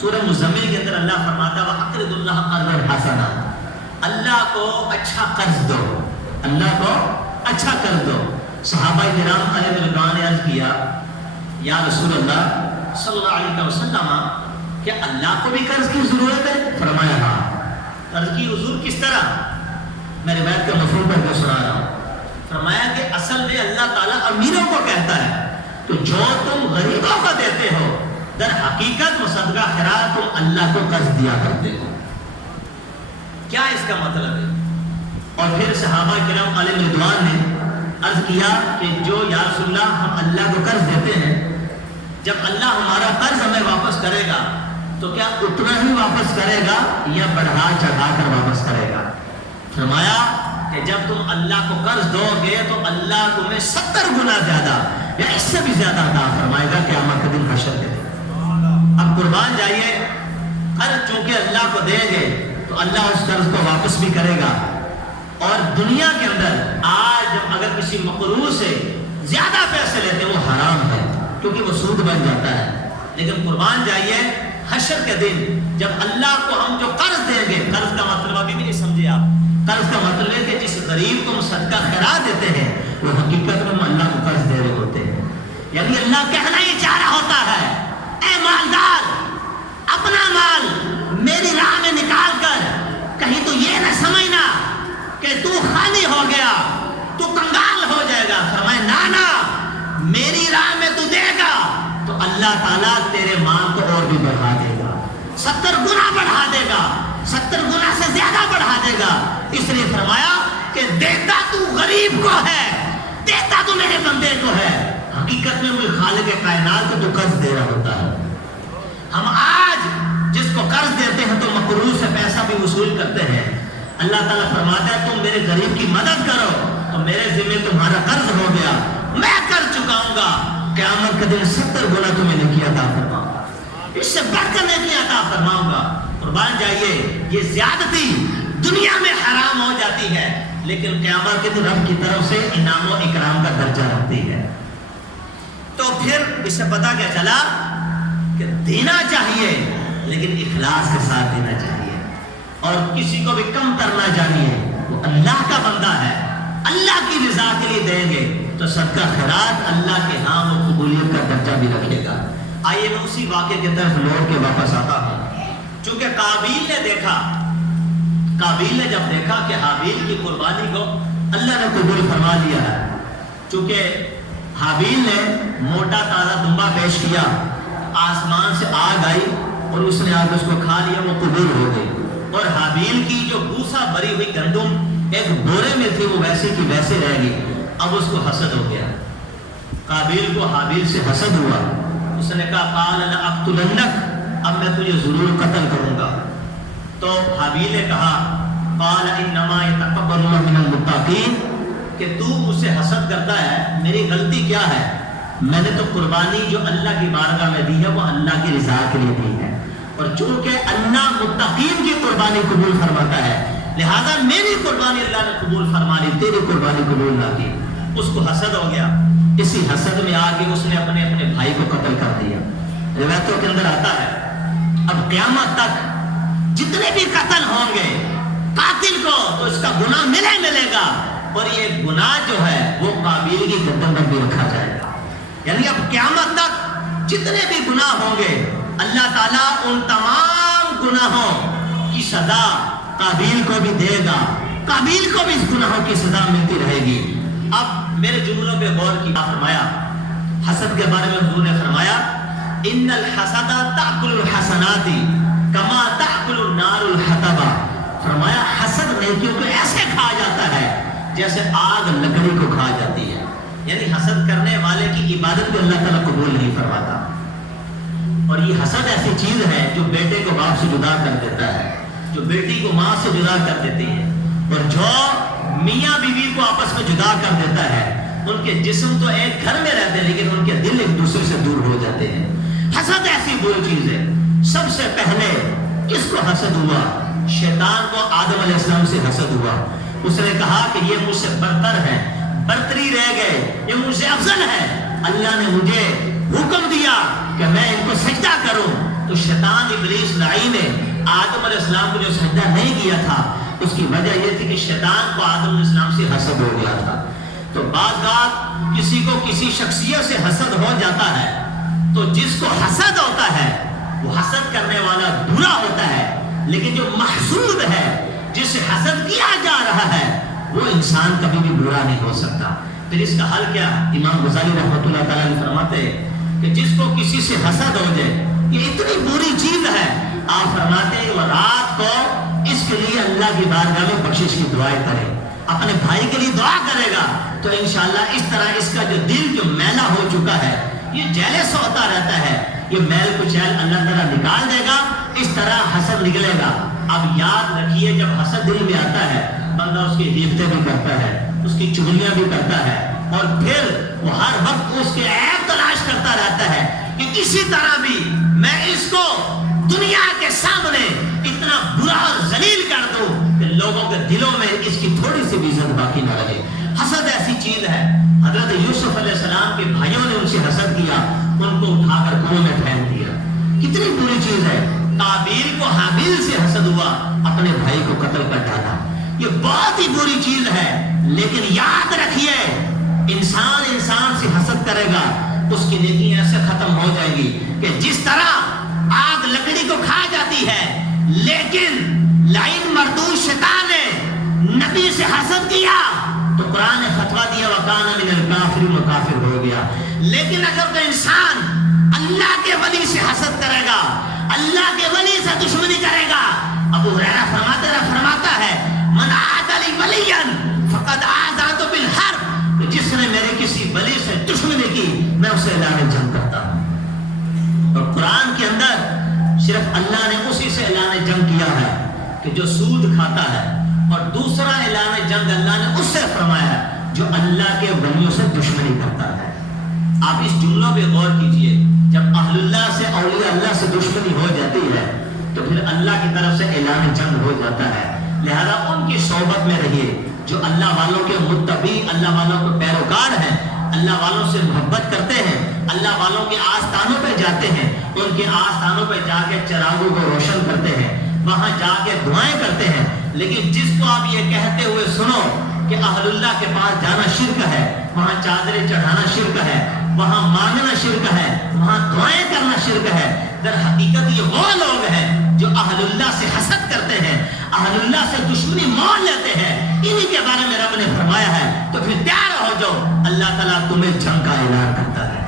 سورہ مزمل کے اندر اللہ فرماتا ہے وَأَقْرِضُ اللَّهَ قَرْضًا حَسَنًا، اللہ کو اچھا قرض دو، اللہ کو اچھا قرض دو۔ صحابہ کرام علیہ رضوان نے عرض کیا یا رسول اللہ صلی اللہ علیہ وسلم کیا اللہ کو بھی قرض کی ضرورت ہے؟ فرمایا ہاں۔ قرض کی حضور کس طرح؟ میں روایت کا مفہوم پڑھ کر سنا رہا ہوں۔ فرمایا کہ اصل میں اللہ تعالیٰ امیروں کو کہتا ہے تو جو تم غریبوں کو دیتے ہو در حقیقت صدقہ خیرات تم اللہ کو قرض دیا کرتے ہو۔ کیا اس کا مطلب ہے؟ اور پھر صحابہ کرام علیہ رضوان نے عرض کیا کہ جو یا رسول اللہ ہم اللہ کو قرض دیتے ہیں، جب اللہ ہمارا قرض ہمیں واپس کرے گا تو کیا اتنا ہی واپس کرے گا یا بڑھا چڑھا کر واپس کرے گا؟ فرمایا کہ جب تم اللہ کو قرض دو گے تو اللہ تمہیں 70 گنا زیادہ یا اس سے بھی زیادہ عطا فرمائے گا قیامت کے دن حشر کے دن۔ اب قربان جائیے، قرض چونکہ اللہ کو دیں گے تو اللہ اس قرض کو واپس بھی کرے گا۔ اور دنیا کے اندر آج اگر کسی مقروض سے زیادہ پیسے لیتے ہیں وہ حرام ہے کیونکہ وہ سود بن جاتا ہے، لیکن قربان جائیے حشر کے دن جب اللہ کو ہم جو قرض دیں گے، قرض کا مطلب ابھی بھی نہیں سمجھے آپ، قرض کا مطلب ہے کہ جس غریب کو ہم صدقہ خیرات دیتے ہیں وہ حقیقت میں ہم اللہ کو قرض دے رہے ہوتے ہیں۔ یعنی اللہ کہنا یہ چاہ رہا ہوتا ہے اے مالدار، اپنا مال میری راہ میں نکال کر کہیں تو یہ نہ سمجھنا کہ تو خالی ہو گیا، تو کنگال ہو جائے گا۔ فرمائے نانا، میری راہ میں تو دے گا تو اللہ تعالیٰ تیرے مال کو اور بھی بڑھا دے گا، 70 گنا بڑھا دے گا، 70 گنا سے زیادہ بڑھا دے گا۔ اس لیے فرمایا کہ دیتا تو غریب کو ہے، دیتا تو میرے بندے کو ہے، حقیقت میں وہ خالق کائنات کو تو قرض دے رہا ہوتا ہے۔ ہم آج جس کو قرض دیتے ہیں تو مقروض سے پیسہ بھی وصول کرتے ہیں۔ اللہ تعالیٰ فرماتا ہے تم میرے غریب کی مدد کرو تو میرے ذمہ تمہارا قرض ہو گیا، میں کر چکاؤں گا، قیامت کے دن 70 گنا تمہیں نیکی عطا فرماؤں گا، اس سے بڑھ کر نیکی عطا فرماؤں گا۔ قربان جائیے، یہ زیادتی دنیا میں حرام ہو جاتی ہے لیکن قیامت کے دن رب کی طرف سے انعام و اکرام کا درجہ رکھتی ہے۔ تو پھر اس سے پتہ کیا چلا کہ دینا چاہیے لیکن اخلاص کے ساتھ دینا چاہیے، اور کسی کو بھی کم کرنا چاہیے، وہ اللہ کا بندہ ہے، اللہ کی رضا کے لیے دیں گے تو صدقہ خیرات اللہ کے ہاں وہ قبولیت کا درجہ بھی رکھے گا۔ آئیے میں اسی واقعے کی طرف لوٹ کے واپس آتا ہوں۔ چونکہ قابیل نے جب دیکھا کہ حابیل کی قربانی کو اللہ نے قبول فرما لیا ہے، چونکہ حابیل نے موٹا تازہ دمبا پیش کیا، آسمان سے آگ آئی اور اس نے آگ اس کو کھا لیا، وہ قبول ہو گئی، اور حابیل کی جو بوسا بری ہوئی گندم ایک بورے میں تھی وہ ویسے کی ویسے رہ گئی، اب اس کو حسد ہو گیا۔ قابیل کو حابیل سے حسد ہوا، اس نے کہا قال لأقتلنک، اب میں تجھے ضرور قتل کروں گا۔ تو حابیل نے کہا قال انما يتقبل الله من المتقین، کہ تو مجھ سے حسد کرتا ہے، میری غلطی کیا ہے؟ میں نے تو قربانی جو اللہ کی بارگاہ میں دی ہے وہ اللہ کی رضا کے لیے دی ہے، اور چونکہ اللہ متقین کی قربانی قبول فرماتا ہے لہذا میری قربانی اللہ نے قبول فرما لی، تیری قربانی قبول نہ کی۔ اس کو حسد ہو گیا، اسی حسد میں آ کے اس نے اپنے بھائی کو قتل کر دیا۔ روایتوں کے اندر آتا ہے اب قیامت تک جتنے بھی قتل ہوں گے قاتل کو تو اس کا گناہ ملے گا، اور یہ گناہ جو ہے وہ قابیل کی گردن پر بھی رکھا جائے گا۔ یعنی اب قیامت تک جتنے بھی گناہ ہوں گے اللہ تعالیٰ ان تمام گناہوں کی سزا قابیل کو بھی دے گا، قابیل کو بھی اس گناہوں کی سزا ملتی رہے گی۔ اب میرے جملوں پہ غور کیا، فرمایا حسد کے بارے میں حضور نے فرمایا ان الحسد تأکل الحسنات کما تأکل النار الحطب، فرمایا حسد نیکیوں کو ایسے کھا جاتا ہے جیسے آگ لکڑی کو کھا جاتی ہے۔ یعنی حسد کرنے والے کی عبادت کو اللہ تعالیٰ قبول نہیں فرماتا، اور یہ حسد ایسی چیز ہے جو بیٹے کو باپ سے جدا کر دیتا ہے، جو بیٹی کو ماں سے جدا کر دیتی ہے، اور جو میاں بیوی کو آپس میں جدا کر دیتا ہے۔ ان کے جسم تو ایک گھر میں رہتے ہیں لیکن ان کے دل ایک دوسرے سے دور ہو جاتے ہیں۔ حسد ایسی بری چیز ہے۔ سب سے پہلے کس کو حسد ہوا؟ شیطان کو آدم علیہ السلام سے حسد ہوا۔ اس نے کہا کہ یہ مجھ سے برتر ہے، برتری رہ گئے، یہ مجھ سے افضل ہے، اللہ نے مجھے حکم دیا کہ میں ان کو سجدہ کروں۔ تو تو شیطان ابلیس لعین نے آدم علیہ السلام کو جو سجدہ نہیں کیا تھا اس کی وجہ یہ تھی کہ شیطان کو آدم علیہ السلام سے حسد ہو گیا تھا. تو بعض بات کسی کو کسی شخصیت سے حسد ہو جاتا ہے تو جس کو حسد ہوتا ہے وہ حسد کرنے والا برا ہوتا ہے, لیکن جو محسود ہے جس سے حسد کیا جا رہا ہے وہ انسان کبھی بھی برا نہیں ہو سکتا. پھر اس کا حل کیا؟ امام غزالی رحمۃ اللہ تعالیٰ نے فرماتے ہیں کہ جس کو کسی سے حسد ہو جائے یہ اتنی بری چیز ہے, آپ فرماتے ہیں وہ رات کو اس کے لیے اللہ کی بارگاہ میں بخشش کی دعائیں کرے, اپنے بھائی کے لیے دعا کرے گا تو انشاءاللہ اس طرح اس کا جو دل جو میلا ہو چکا ہے یہ جیلس ہوتا رہتا ہے, یہ میل کچیل اللہ تعالیٰ نکال دے گا, اس طرح حسد نکلے گا. اب یاد رکھیے جب حسد دل میں آتا ہے بندہ اس کی غیبتیں بھی کرتا ہے, اس کی چغلیاں بھی کرتا ہے, اور پھر وہ ہر وقت اس کے عیب تلاش کرتا رہتا ہے کہ کسی طرح بھی میں اس کو دنیا کے سامنے اتنا برا اور ذلیل کر دوں کہ لوگوں کے دلوں میں اس کی تھوڑی سی بھی عزت باقی نہ رہے. حسد ایسی چیز ہے, حضرت یوسف علیہ السلام کے بھائیوں نے ان سے حسد کیا, ان کو اٹھا کر کنویں میں پھینک دیا. کتنی بری چیز ہے. قابیل کو حابیل سے حسد ہوا, اپنے بھائی کو قتل کر ڈالا, یہ بہت ہی بری چیز ہے. لیکن یاد رکھیے انسان سے حسد کرے گا اس کی نیکی ایسے ختم ہو جائے گی کہ جس طرح آگ لکڑی کو کھا جاتی ہے, لیکن لعین مردود شیطان نے نبی سے حسد کیا تو قرآن نے فتویٰ دیا وَكَانَ مِنَ الْكَافِرِينَ, وہ کافر ہو گیا. لیکن اگر کوئی انسان اللہ کے ولی سے حسد کرے گا, اللہ کے ولی سے دشمنی کرے گا, ابو ہریرہ فرماتا ہے من عاد لی ولیا فقد آذنت بالحرب, جس نے میرے کسی ولی سے دشمنی کی میں اسے اعلان جنگ کرتا ہوں. اور قرآن کے اندر صرف اللہ نے اسی سے اعلان جنگ کیا ہے کہ جو سود کھاتا ہے, اور دوسرا اعلان جنگ اللہ نے اس سے فرمایا ہے جو اللہ کے ولیوں سے دشمنی کرتا ہے. آپ اس جملوں پہ غور کیجئے, جب اہل اللہ سے اولیاء اللہ سے دشمنی ہو جاتی ہے تو پھر اللہ کی طرف سے اعلان جنگ ہو جاتا ہے. لہذا ان کی صحبت میں رہیے جو اللہ والوں کے متبی, اللہ والوں کے پیروکار ہیں, اللہ والوں سے محبت کرتے ہیں, اللہ والوں کے آستانوں پہ جاتے ہیں, ان کے آستانوں پہ جا کے چراغوں کو روشن کرتے ہیں, وہاں جا کے دعائیں کرتے ہیں. لیکن جس کو آپ یہ کہتے ہوئے سنو کہ اہل اللہ کے پاس جانا شرک ہے, وہاں چادریں چڑھانا شرک ہے, وہاں مانگنا شرک ہے, وہاں دعائیں کرنا شرک ہے, در حقیقت یہ وہ لوگ ہیں جو اہل اللہ سے حسد کرتے ہیں, اہل اللہ سے دشمنی مان لیتے ہیں. انہی کے بارے میں رب نے فرمایا ہے تو پھر تیار ہو جاؤ, اللہ تعالیٰ تمہیں جنگ کا اعلان کرتا ہے.